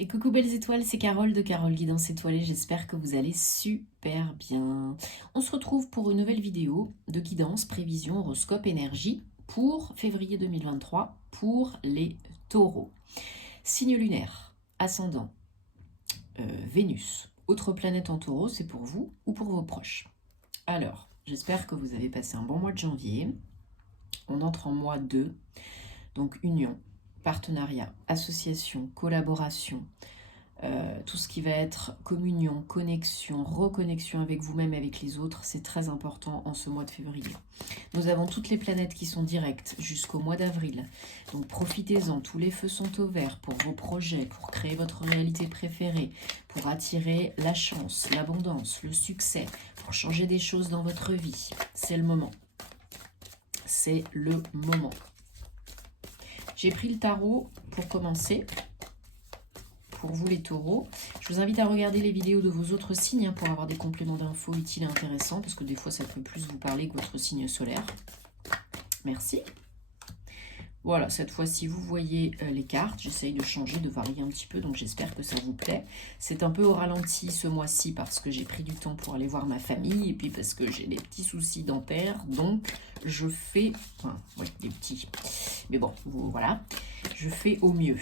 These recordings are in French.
Et coucou belles étoiles, c'est Carole de Carole Guidance Étoilée, j'espère que vous allez super bien. On se retrouve pour une nouvelle vidéo de guidance, prévision, horoscope, énergie pour février 2023 pour les taureaux. Signe lunaire, ascendant, Vénus, autre planète en taureau, c'est pour vous ou pour vos proches. Alors, j'espère que vous avez passé un bon mois de janvier. On entre en mois 2, donc union, partenariat, association, collaboration, tout ce qui va être communion, connexion, reconnexion avec vous-même, avec les autres, c'est très important en ce mois de février. Nous avons toutes les planètes qui sont directes jusqu'au mois d'avril. Donc profitez-en, tous les feux sont au vert pour vos projets, pour créer votre réalité préférée, pour attirer la chance, l'abondance, le succès, pour changer des choses dans votre vie. C'est le moment. C'est le moment. J'ai pris le tarot pour commencer. Pour vous les taureaux, je vous invite à regarder les vidéos de vos autres signes pour avoir des compléments d'infos utiles et intéressants, parce que des fois ça peut plus vous parler que votre signe solaire. Merci. Voilà, cette fois-ci vous voyez les cartes, j'essaye de changer, de varier un petit peu, donc j'espère que ça vous plaît. C'est un peu au ralenti ce mois-ci parce que j'ai pris du temps pour aller voir ma famille et puis parce que j'ai des petits soucis dentaires, donc je fais, enfin, oui, des petits, mais bon, voilà, je fais au mieux.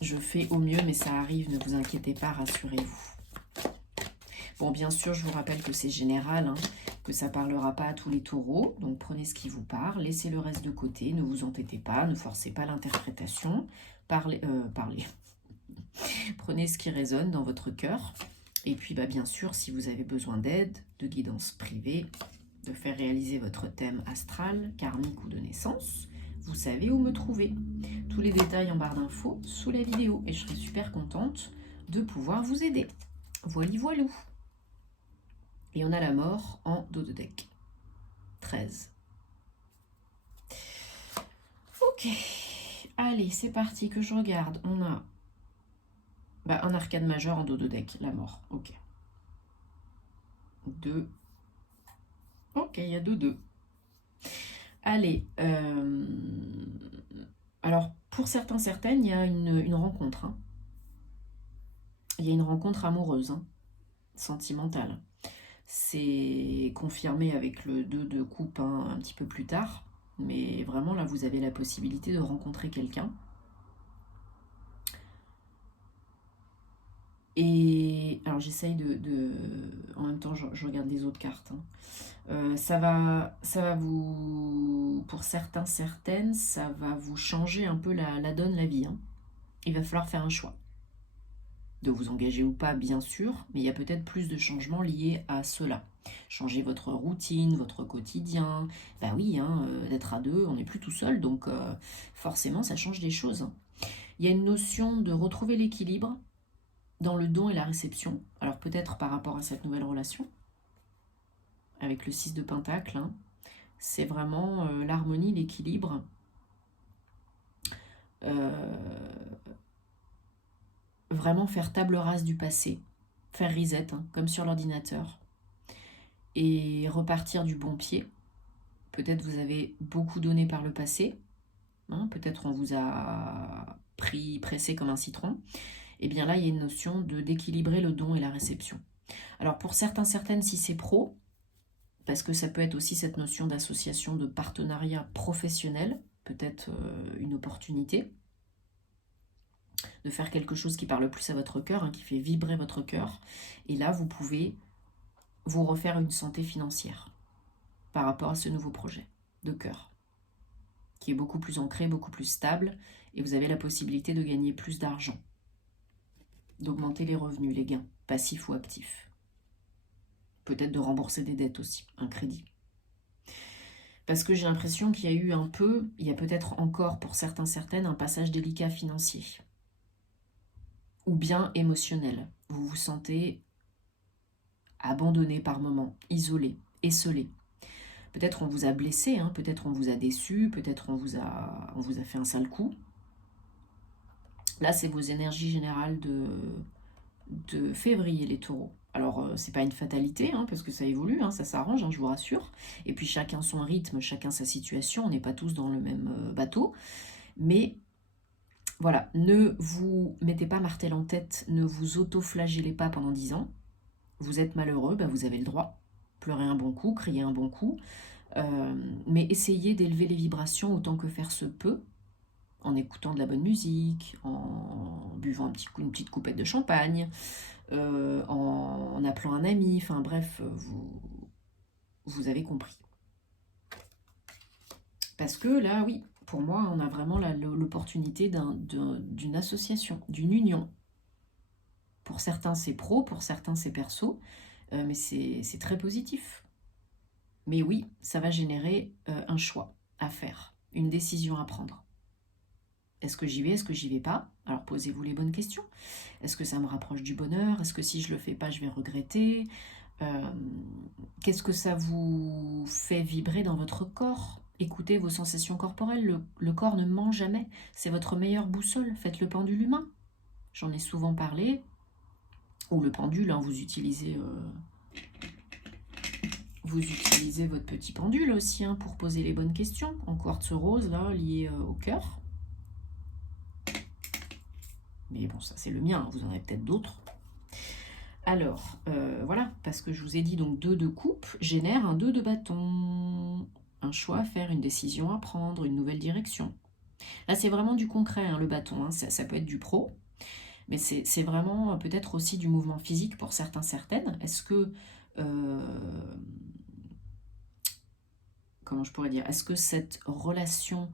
Je fais au mieux, mais ça arrive, ne vous inquiétez pas, rassurez-vous. Bon, bien sûr, je vous rappelle que c'est général, que ça ne parlera pas à tous les taureaux. Donc, prenez ce qui vous parle, laissez le reste de côté, ne vous entêtez pas, ne forcez pas l'interprétation. Parlez. Prenez ce qui résonne dans votre cœur. Et puis, bien sûr, si vous avez besoin d'aide, de guidance privée, de faire réaliser votre thème astral, karmique ou de naissance, vous savez où me trouver. Tous les détails en barre d'infos sous la vidéo et je serai super contente de pouvoir vous aider. Voili voilou. Et on a la mort en dos de deck. 13. Ok. Allez, c'est parti que je regarde. On a un arcade majeur en dos de deck, la mort. Ok. 2. Ok, il y a 2-2. Allez, alors pour certains, certaines, il y a une rencontre. Il y a une rencontre amoureuse, sentimentale. C'est confirmé avec le 2 de coupe un petit peu plus tard. Mais vraiment, là, vous avez la possibilité de rencontrer quelqu'un. Et alors, j'essaye en même temps, je regarde les autres cartes. Ça va vous... Pour certains, certaines, ça va vous changer un peu la donne, la vie. Il va falloir faire un choix. De vous engager ou pas, bien sûr, mais il y a peut-être plus de changements liés à cela. Changer votre routine, votre quotidien. Oui, d'être à deux, on n'est plus tout seul, donc forcément, ça change des choses. Il y a une notion de retrouver l'équilibre dans le don et la réception. Alors peut-être par rapport à cette nouvelle relation, avec le 6 de Pentacle, c'est vraiment l'harmonie, l'équilibre. Vraiment faire table rase du passé, faire reset, comme sur l'ordinateur, et repartir du bon pied. Peut-être vous avez beaucoup donné par le passé, peut-être on vous a pressé comme un citron. Et bien là, il y a une notion d'équilibrer le don et la réception. Alors pour certains, certaines, si c'est pro, parce que ça peut être aussi cette notion d'association, de partenariat professionnel, peut-être une opportunité de faire quelque chose qui parle plus à votre cœur, qui fait vibrer votre cœur. Et là, vous pouvez vous refaire une santé financière par rapport à ce nouveau projet de cœur, qui est beaucoup plus ancré, beaucoup plus stable, et vous avez la possibilité de gagner plus d'argent, d'augmenter les revenus, les gains, passifs ou actifs. Peut-être de rembourser des dettes aussi, un crédit. Parce que j'ai l'impression qu'il y a eu il y a peut-être encore pour certains, certaines, un passage délicat financier. Ou bien émotionnel. Vous vous sentez abandonné par moments, isolé, esselé. Peut-être on vous a blessé, peut-être on vous a déçu, peut-être on vous a fait un sale coup. Là, c'est vos énergies générales de février, les taureaux. Alors, c'est pas une fatalité, parce que ça évolue, ça s'arrange, je vous rassure. Et puis, chacun son rythme, chacun sa situation, on n'est pas tous dans le même bateau. Mais Voilà, ne vous mettez pas martel en tête, ne vous auto-flagellez pas pendant 10 ans. Vous êtes malheureux, ben vous avez le droit. Pleurer un bon coup, crier un bon coup. Mais essayez d'élever les vibrations autant que faire se peut, en écoutant de la bonne musique, en buvant une petite coupette de champagne, en appelant un ami, enfin bref, vous avez compris. Parce que là, oui, pour moi, on a vraiment l'opportunité d'une association, d'une union. Pour certains, c'est pro, pour certains, c'est perso, mais c'est très positif. Mais oui, ça va générer un choix à faire, une décision à prendre. Est-ce que j'y vais, est-ce que j'y vais pas? Alors posez-vous les bonnes questions. Est-ce que ça me rapproche du bonheur? Est-ce que si je le fais pas, je vais regretter? Qu'est-ce que ça vous fait vibrer dans votre corps? Écoutez vos sensations corporelles. Le corps ne ment jamais. C'est votre meilleure boussole. Faites le pendule humain. J'en ai souvent parlé. Ou le pendule, hein, vous utilisez votre petit pendule aussi hein, pour poser les bonnes questions. En quartz rose, là, lié au cœur. Mais bon, ça c'est le mien, hein, vous en avez peut-être d'autres. Alors, voilà, parce que je vous ai dit donc 2 de coupe génère un 2 de bâton. Un choix à faire, une décision à prendre, une nouvelle direction. Là, c'est vraiment du concret, hein, le bâton. Hein, ça peut être du pro, mais c'est vraiment peut-être aussi du mouvement physique pour certains, certaines. Est-ce que... comment je pourrais dire? Est-ce que cette relation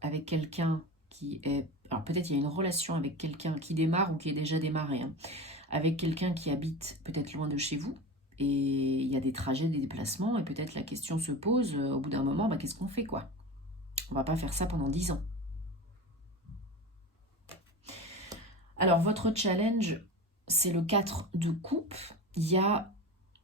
avec quelqu'un qui est... Alors peut-être il y a une relation avec quelqu'un qui démarre ou qui est déjà démarré, hein, avec quelqu'un qui habite peut-être loin de chez vous, et il y a des trajets, des déplacements, et peut-être la question se pose au bout d'un moment, bah, qu'est-ce qu'on fait quoi? On va pas faire ça pendant 10 ans. Alors votre challenge, c'est le 4 de coupe. Il y a,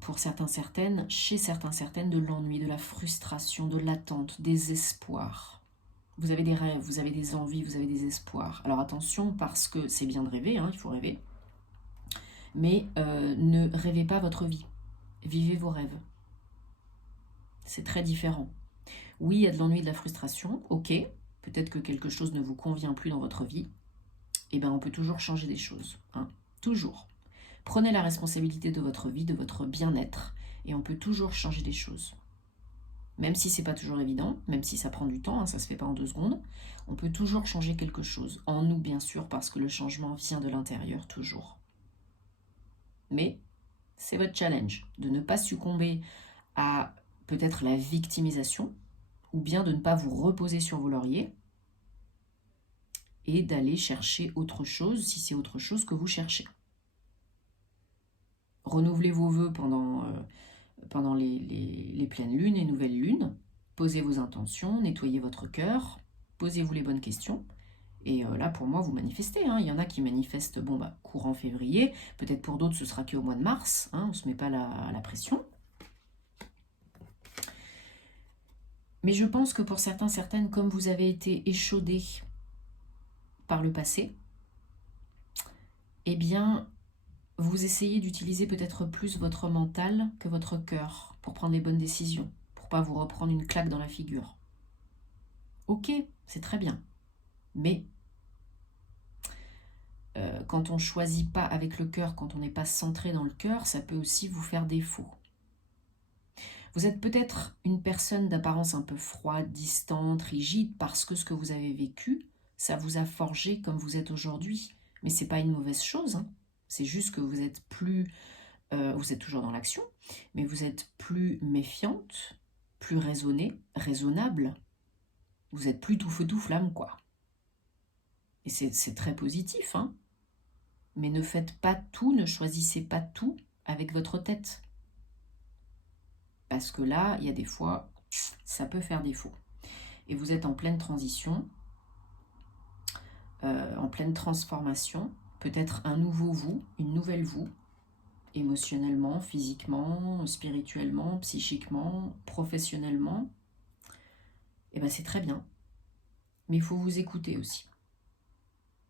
pour certains, certaines, chez certains, certaines, de l'ennui, de la frustration, de l'attente, des espoirs. Vous avez des rêves, vous avez des envies, vous avez des espoirs. Alors attention, parce que c'est bien de rêver, hein, il faut rêver. Mais ne rêvez pas votre vie. Vivez vos rêves. C'est très différent. Oui, il y a de l'ennui et de la frustration, ok. Peut-être que quelque chose ne vous convient plus dans votre vie. Eh bien, on peut toujours changer des choses. Hein, toujours. Prenez la responsabilité de votre vie, de votre bien-être, et on peut toujours changer des choses. Même si c'est pas toujours évident, même si ça prend du temps, hein, ça se fait pas en 2 secondes, on peut toujours changer quelque chose. En nous, bien sûr, parce que le changement vient de l'intérieur, toujours. Mais c'est votre challenge, de ne pas succomber à peut-être la victimisation, ou bien de ne pas vous reposer sur vos lauriers, et d'aller chercher autre chose, si c'est autre chose que vous cherchez. Renouvelez vos vœux pendant les pleines lunes et nouvelles lunes. Posez vos intentions, nettoyez votre cœur, posez-vous les bonnes questions. Et là, pour moi, vous manifestez. Hein. Il y en a qui manifestent courant février. Peut-être pour d'autres, ce sera qu'au mois de mars. Hein. On ne se met pas la pression. Mais je pense que pour certains, certaines, comme vous avez été échaudés par le passé, eh bien, vous essayez d'utiliser peut-être plus votre mental que votre cœur pour prendre les bonnes décisions, pour pas vous reprendre une claque dans la figure. Ok, c'est très bien. Mais quand on ne choisit pas avec le cœur, quand on n'est pas centré dans le cœur, ça peut aussi vous faire défaut. Vous êtes peut-être une personne d'apparence un peu froide, distante, rigide, parce que ce que vous avez vécu, ça vous a forgé comme vous êtes aujourd'hui. Mais ce n'est pas une mauvaise chose, hein. C'est juste que vous êtes plus... vous êtes toujours dans l'action, mais vous êtes plus méfiante, plus raisonnée, raisonnable. Vous êtes plus tout feu tout flamme, quoi. Et c'est très positif, hein. Mais ne faites pas tout, ne choisissez pas tout avec votre tête. Parce que là, il y a des fois, ça peut faire défaut. Et vous êtes en pleine transition, en pleine transformation, peut-être un nouveau vous, une nouvelle vous, émotionnellement, physiquement, spirituellement, psychiquement, professionnellement. Et bien c'est très bien. Mais il faut vous écouter aussi.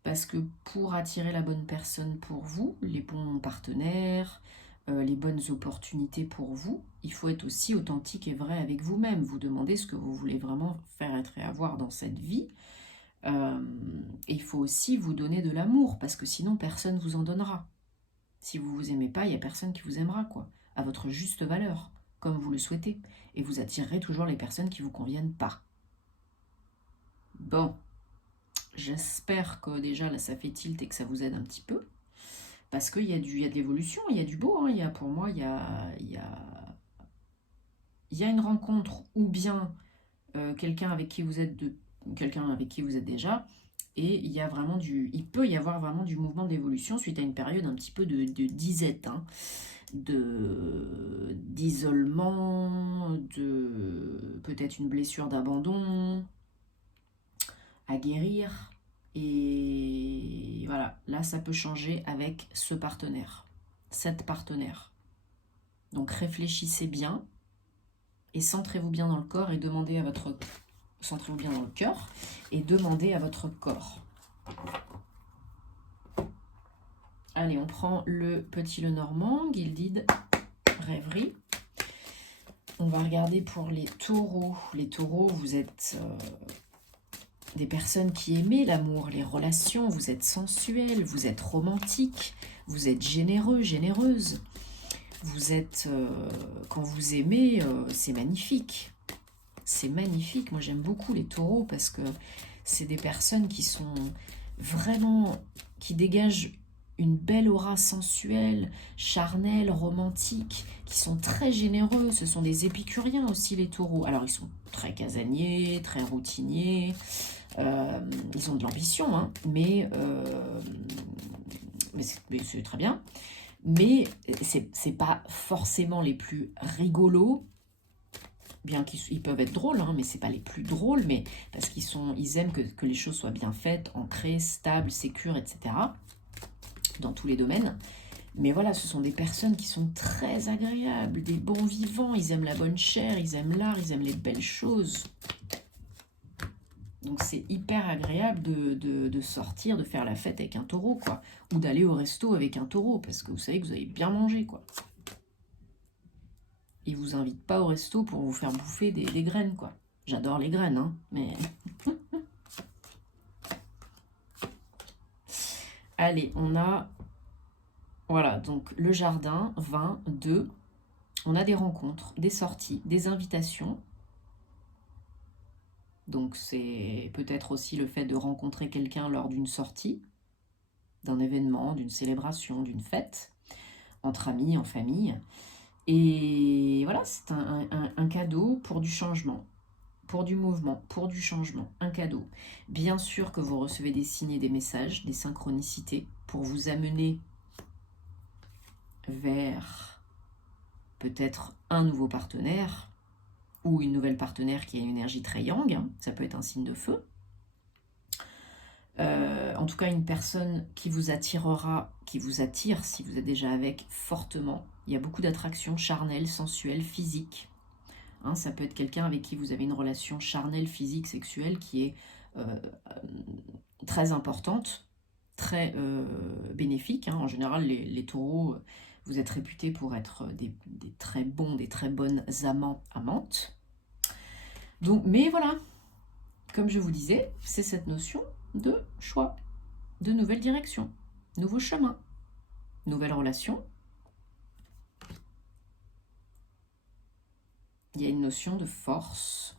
Parce que pour attirer la bonne personne pour vous, les bons partenaires, les bonnes opportunités pour vous, il faut être aussi authentique et vrai avec vous-même. Vous demandez ce que vous voulez vraiment faire, être et avoir dans cette vie. Et il faut aussi vous donner de l'amour, parce que sinon personne ne vous en donnera. Si vous ne vous aimez pas, il n'y a personne qui vous aimera, quoi, à votre juste valeur, comme vous le souhaitez. Et vous attirerez toujours les personnes qui ne vous conviennent pas. Bon, j'espère que déjà là ça fait tilt et que ça vous aide un petit peu. Parce qu'il y a de l'évolution, il y a du beau. Hein, pour moi, il y a une rencontre ou bien quelqu'un avec qui vous êtes déjà. Et il peut y avoir vraiment du mouvement d'évolution suite à une période un petit peu de disette, hein, d'isolement, de peut-être une blessure d'abandon à guérir. Et voilà, là ça peut changer avec ce partenaire, cette partenaire. Donc réfléchissez bien et centrez-vous bien dans le corps et demandez à votre... Centrez-vous bien dans le cœur et demandez à votre corps. Allez, on prend le petit Lenormand, Gilded Rêverie. On va regarder pour les taureaux. Les taureaux, vous êtes des personnes qui aiment l'amour, les relations. Vous êtes sensuels, vous êtes romantiques, vous êtes généreux, généreuses. Vous êtes... quand vous aimez, c'est magnifique. C'est magnifique. Moi, j'aime beaucoup les taureaux parce que c'est des personnes qui sont vraiment... qui dégagent une belle aura sensuelle, charnelle, romantique, qui sont très généreux. Ce sont des épicuriens aussi, les taureaux. Alors, ils sont très casaniers, très routiniers. Ils ont de l'ambition, hein, mais c'est très bien. Mais c'est pas forcément les plus rigolos, bien qu'ils peuvent être drôles, hein, mais c'est pas les plus drôles, mais parce ils aiment que les choses soient bien faites, ancrées, stables, sécures, etc. Dans tous les domaines. Mais voilà, ce sont des personnes qui sont très agréables, des bons vivants, ils aiment la bonne chair, ils aiment l'art, ils aiment les belles choses. Donc c'est hyper agréable de sortir, de faire la fête avec un taureau, quoi. Ou d'aller au resto avec un taureau, parce que vous savez que vous allez bien manger, quoi. Ils vous invitent pas au resto pour vous faire bouffer des graines, quoi. J'adore les graines, hein, mais... Allez, on a... Voilà, donc le jardin, 20, 2. On a des rencontres, des sorties, des invitations. Donc c'est peut-être aussi le fait de rencontrer quelqu'un lors d'une sortie, d'un événement, d'une célébration, d'une fête, entre amis, en famille. Et voilà, c'est un cadeau pour du changement, pour du mouvement, pour du changement, un cadeau. Bien sûr que vous recevez des signes et des messages, des synchronicités, pour vous amener vers peut-être un nouveau partenaire, ou une nouvelle partenaire qui a une énergie très yang, hein, ça peut être un signe de feu. En tout cas, une personne qui vous attirera, qui vous attire si vous êtes déjà avec fortement. Il y a beaucoup d'attractions charnelles, sensuelles, physiques. Hein, ça peut être quelqu'un avec qui vous avez une relation charnelle, physique, sexuelle qui est très importante, très bénéfique. Hein. En général, les taureaux, vous êtes réputés pour être des très bons, des très bonnes amants, amantes. Donc, mais voilà, comme je vous disais, c'est cette notion de choix, de nouvelles directions, nouveaux chemins, nouvelles relations. Il y a une notion de force.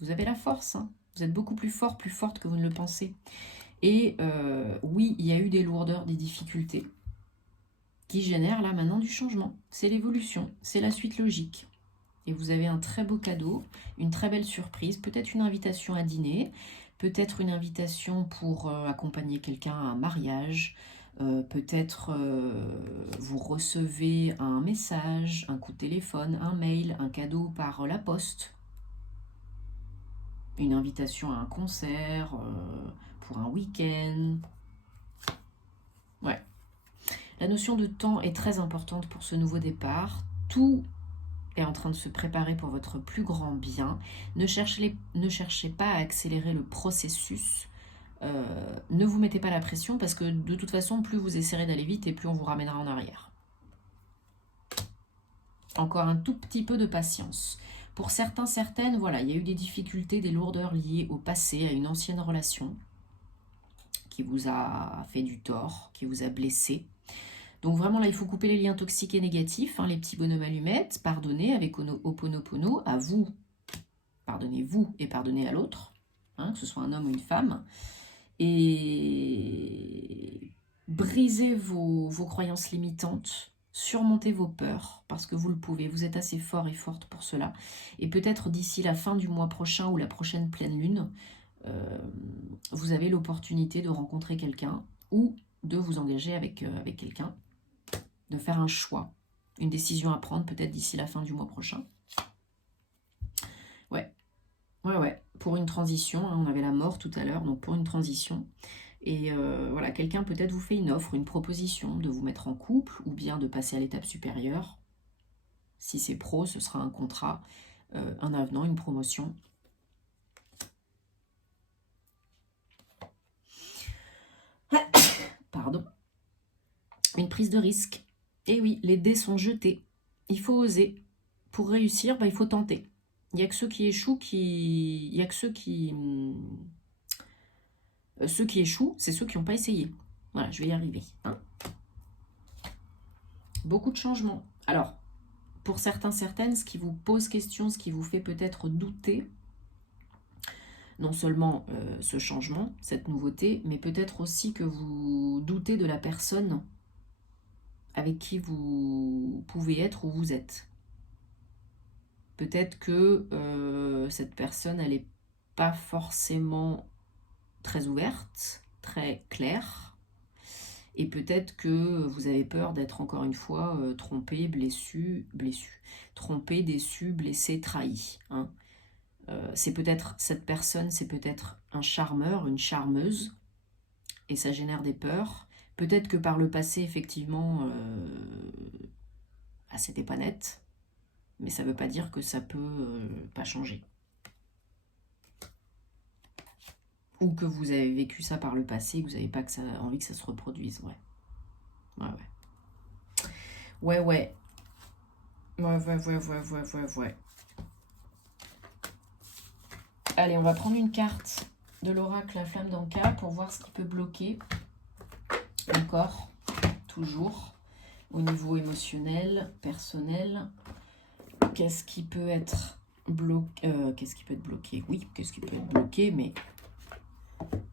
Vous avez la force, hein. Vous êtes beaucoup plus fort, plus forte que vous ne le pensez. Et oui, il y a eu des lourdeurs, des difficultés qui génèrent là maintenant du changement. C'est l'évolution, c'est la suite logique. Et vous avez un très beau cadeau, une très belle surprise, peut-être une invitation à dîner, peut-être une invitation pour accompagner quelqu'un à un mariage, peut-être vous recevez un message, un coup de téléphone, un mail, un cadeau par la poste, une invitation à un concert, pour un week-end. Ouais. La notion de temps est très importante pour ce nouveau départ. Tout est en train de se préparer pour votre plus grand bien. Ne cherchez pas à accélérer le processus. Ne vous mettez pas la pression parce que de toute façon, plus vous essaierez d'aller vite et plus on vous ramènera en arrière. Encore un tout petit peu de patience. Pour certains, certaines, voilà, il y a eu des difficultés, des lourdeurs liées au passé, à une ancienne relation. qui vous a fait du tort, qui vous a blessé. Donc vraiment là, il faut couper les liens toxiques et négatifs, hein, les petits bonhommes allumettes, pardonner avec Ho'oponopono, à vous, pardonnez-vous et pardonnez à l'autre, hein, que ce soit un homme ou une femme, et brisez vos croyances limitantes, surmontez vos peurs, parce que vous le pouvez, vous êtes assez fort et forte pour cela. Et peut-être d'ici la fin du mois prochain ou la prochaine pleine lune, vous avez l'opportunité de rencontrer quelqu'un ou de vous engager avec quelqu'un, de faire un choix, une décision à prendre peut-être d'ici la fin du mois prochain. Ouais, pour une transition, hein, on avait la mort tout à l'heure, donc pour une transition. Et voilà, quelqu'un peut-être vous fait une offre, une proposition de vous mettre en couple ou bien de passer à l'étape supérieure. Si c'est pro, ce sera un contrat, un avenant, une promotion. Pardon. Une prise de risque. Et oui, les dés sont jetés. Il faut oser. Pour réussir, il faut tenter. Il n'y a que ceux qui échouent qui... Il y a que ceux qui... Ceux qui échouent, c'est ceux qui n'ont pas essayé. Voilà, je vais y arriver. Hein. Beaucoup de changements. Alors, pour certains, certaines, ce qui vous pose question, ce qui vous fait peut-être douter, non seulement ce changement, cette nouveauté, mais peut-être aussi que vous doutez de la personne avec qui vous pouvez être où vous êtes. Peut-être que cette personne, elle n'est pas forcément très ouverte, très claire, et peut-être que vous avez peur d'être encore une fois trompé, trompé, déçu, blessé, trahi. Hein. C'est peut-être cette personne, c'est peut-être un charmeur, une charmeuse, et ça génère des peurs. Peut-être que par le passé, effectivement, c'était pas net, mais ça ne veut pas dire que ça peut pas changer. Ou que vous avez vécu ça par le passé et que vous n'avez pas envie que ça se reproduise. Ouais. Allez, on va prendre une carte de l'oracle La Flamme d'Anka pour voir ce qui peut bloquer encore, toujours, au niveau émotionnel, personnel. Qu'est-ce qui peut être bloqué? Qu'est-ce qui peut être bloqué? Oui, qu'est-ce qui peut être bloqué, mais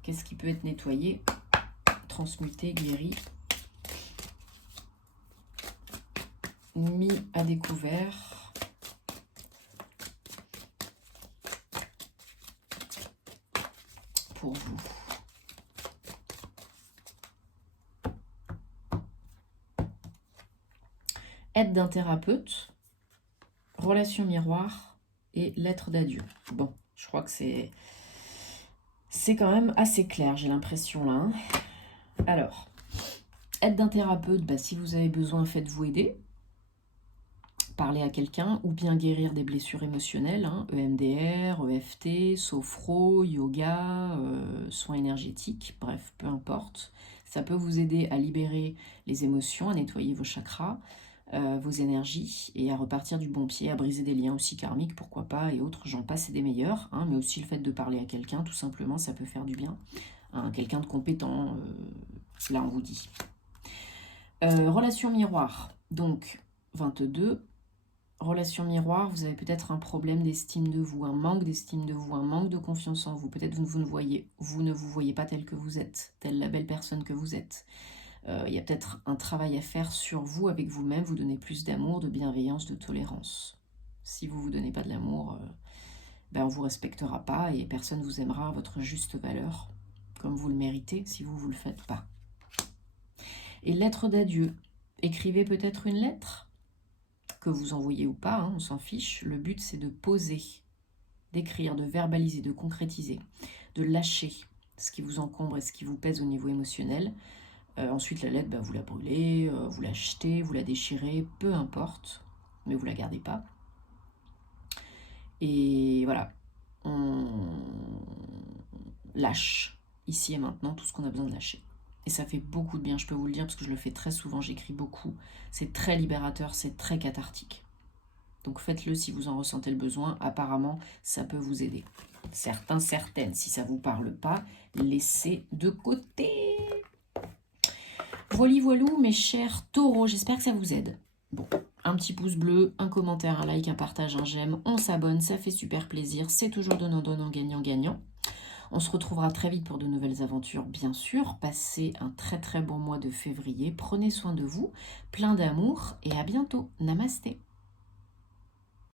qu'est-ce qui peut être nettoyé, transmuté, guéri, mis à découvert? Pour vous. Aide d'un thérapeute, relation miroir et lettre d'adieu. Bon, je crois que c'est quand même assez clair, j'ai l'impression là. Hein. Alors, aide d'un thérapeute, si vous avez besoin, faites-vous aider. Parler à quelqu'un ou bien guérir des blessures émotionnelles, hein, EMDR, EFT, sophro, yoga, soins énergétiques, bref, peu importe. Ça peut vous aider à libérer les émotions, à nettoyer vos chakras, vos énergies et à repartir du bon pied, à briser des liens aussi karmiques, pourquoi pas, et autres, j'en passe et des meilleurs, hein, mais aussi le fait de parler à quelqu'un, tout simplement, ça peut faire du bien. Hein, quelqu'un de compétent, là on vous dit. Relation miroir, donc 22. Relation miroir, vous avez peut-être un problème d'estime de vous, un manque d'estime de vous, un manque de confiance en vous. Peut-être vous ne vous voyez pas tel que vous êtes, telle la belle personne que vous êtes. Il y a peut-être un travail à faire sur vous, avec vous-même, vous donner plus d'amour, de bienveillance, de tolérance. Si vous ne vous donnez pas de l'amour, on ne vous respectera pas et personne ne vous aimera à votre juste valeur, comme vous le méritez, si vous ne le faites pas. Et lettre d'adieu. Écrivez peut-être une lettre, que vous envoyez ou pas, hein, on s'en fiche. Le but, c'est de poser, d'écrire, de verbaliser, de concrétiser, de lâcher ce qui vous encombre et ce qui vous pèse au niveau émotionnel. Ensuite, la lettre, vous la brûlez, vous la jetez, vous la déchirez, peu importe, mais vous la gardez pas. Et voilà, on lâche ici et maintenant tout ce qu'on a besoin de lâcher. Et ça fait beaucoup de bien, je peux vous le dire, parce que je le fais très souvent, j'écris beaucoup. C'est très libérateur, c'est très cathartique. Donc faites-le si vous en ressentez le besoin. Apparemment, ça peut vous aider. Certains, certaines, si ça ne vous parle pas, laissez de côté. Voili voilou, mes chers taureaux, j'espère que ça vous aide. Bon, un petit pouce bleu, un commentaire, un like, un partage, un j'aime, on s'abonne, ça fait super plaisir, c'est toujours donnant-donnant, gagnant-gagnant. On se retrouvera très vite pour de nouvelles aventures, bien sûr. Passez un très très bon mois de février, prenez soin de vous, plein d'amour et à bientôt. Namasté.